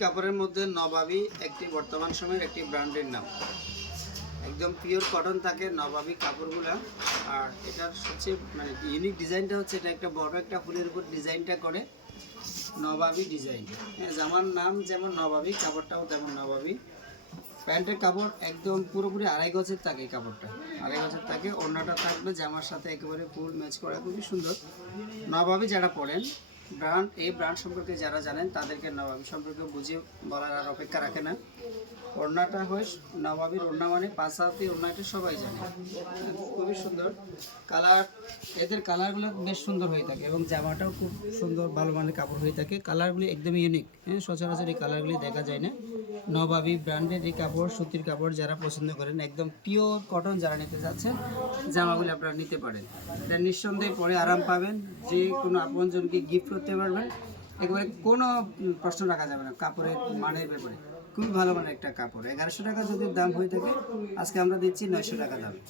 কাপড়ের মধ্যে নবাবী একটি বর্তমান সময়ের একটি ব্র্যান্ডের নাম। একদম পিওর কটন থাকে নবাবী কাপড়গুলো। আর এটার সবচেয়ে ইউনিক ডিজাইনটা হচ্ছে এটা একটা বড় একটা ফুলের উপর ডিজাইনটা করে নবাবী ডিজাইন। হ্যাঁ, জামার নাম যেমন নবাবী, কাপড়টাও তেমন নবাবী। প্যান্টের কাপড় একদম পুরোপুরি 2.5 গজের থাকে কাপড়টা, 2.5 গজের থাকে। ওড়নাটা থাকবে জামার সাথে একেবারে ফুল ম্যাচ করা, খুবই সুন্দর। নবাবী যারা পড়েন এই ব্র্যান্ড সম্পর্কে যারা জানেন তাদেরকে নবাবী সম্পর্কে বুঝে বলার আর অপেক্ষা রাখে না। ওড়নাটা হয় নবাবীর ওড়না, মানে পাঁচাতি ওড়না, এটা সবাই জানে। খুবই সুন্দর কালার, এদের কালারগুলো বেশ সুন্দর হয়ে থাকে এবং জামাটাও খুব সুন্দর ভালো মানের কাপড় হয়ে থাকে। কালারগুলি একদম ইউনিক, হ্যাঁ, সচরাচর এই কালারগুলি দেখা যায় না। নবাবী ব্র্যান্ডের এই কাপড়, সুতির কাপড় যারা পছন্দ করেন, একদম পিওর কটন যারা নিতে চাচ্ছেন, জামাগুলি আপনারা নিতে পারেন। এটা নিঃসন্দেহে পরে আরাম পাবেন, যে কোনো আপনজনকে গিফট করতে পারবেন। একেবারে কোনো প্রশ্ন রাখা যাবে না কাপড়ের মানের ব্যাপারে। খুবই ভালো মানের একটা কাপড়। 1100 টাকা যদি দাম হয়ে থাকে, আজকে আমরা দিচ্ছি 900 টাকা দামে।